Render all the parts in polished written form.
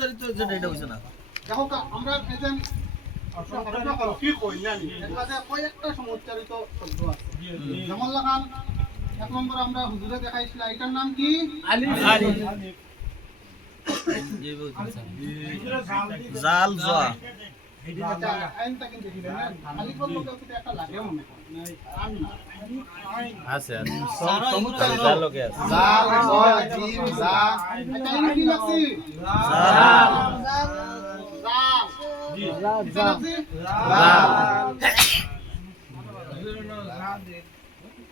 উচ্চারিত যেটা এটা হইছে না দেখো আমরা এজন কি কইলাম এটাতে কয়েকটা সমুচ্চারিত শব্দ আছে যেমন লাগান এক নম্বর আমরা হুজুরে দেখাইছিল এটার নাম কি আলিফ জাল জা আচ্ছা আইনটা কিন্তু দিলেন না আলিফের মধ্যে কিন্তু একটা লাগে মনে আন না আছে সমুচ্চারিত জাল লোকে আছে জাল জয় জিম জা আচ্ছা ইনি কি লাগছে জাল জাল জি জাল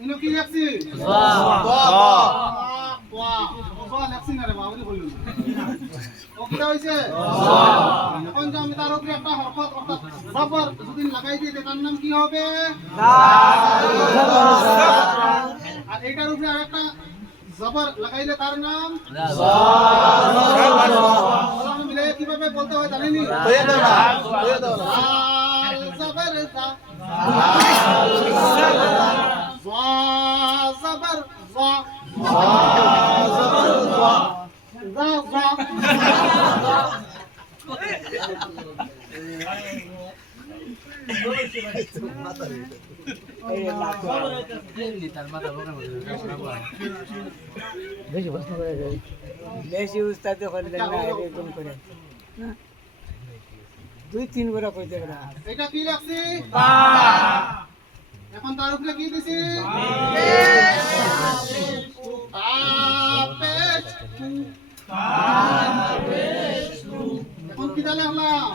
ইনো কি লাগছে লাগছে না রে বাবুরি বললুন ও কি হইছে এখন যে আমি তার উপরে একটা হরকত অর্থাৎ জবর যদি লাগাই দিই তার নাম কি হবে আর এটার উপরে আরেকটা জবর লাগাইলে তার নাম মিলে কিভাবে বলতে হয় জানেননি জবর জা জবর জা বেশি উস্তাদ করলেন না এরকম করে দুই তিন করে কইতে পারা এটা কি লাগছে এখন তার উপরে কি দিছি এখন কি তাহলে হলাম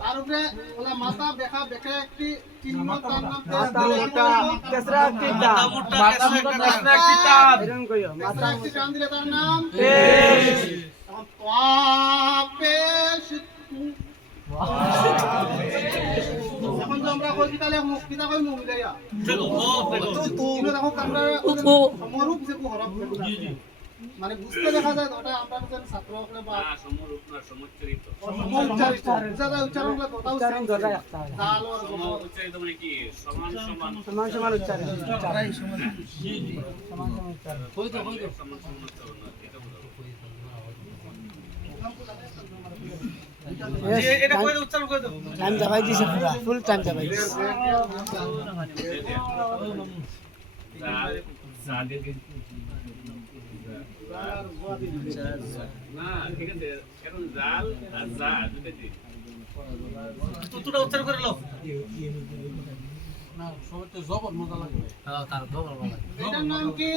তার উপরে ওলা মাথা বেখা বেখা একটি চিহ্ন তার নাম কেসরা কিটা মাথা মোটা কেসরা একটি টান এরকম কইও মাথা একটি টান দিলে তার নাম পেশ এখন পেশ এখন তো আমরা কই তাহলে কিতা কই মুখ দেয়া কিন্তু দেখো আমরা সমরূপ যে হরফ মানে বুঝতে দেখা যায় ওটা আমরা যখন ছাত্র হলে বা সমরূপ না সমুচ্চারিত উচ্চারণ গুলো কথা উচ্চারণ ধরে রাখতে হবে দাল আর জবর উচ্চারিত মানে কি সমান সমান সমান সমান উচ্চারণ তারাই সমান সমান সমান উচ্চারণ কই তো সমান সমান উচ্চারণ না এটা বলো এটা কই উচ্চারণ কই দাও টাইম যাবাই দিছে পুরা ফুল টাইম যাবাই দিছে জাদের না ঠিক আছে কারণ জাল আর জা দুটো দিই তুতুটা উচ্চারণ করে লো না সবাই তো জবর মজা লাগবে হ্যাঁ তার জবর মজা লাগবে এটার নাম কি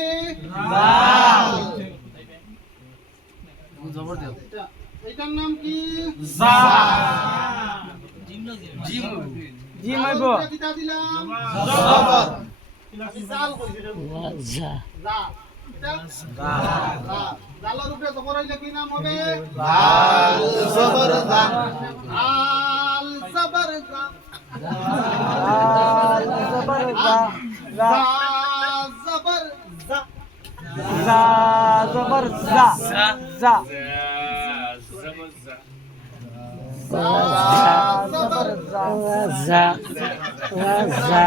জবর দিও এটার নাম কি জা জিম জিম জি মাইবো কিতা দিলাম জবর জাল কইছে যা জাল জালের উপরে জবর হইলে কি নাম হবে জাল জবর জা আল জবর জা জবর যা জা জবর জা যা জবর যা যা জবর জা যা যা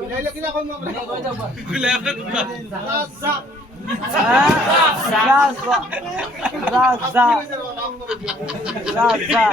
মিলাইলে কিনা কইম কইলে আপনি জা যা যা যা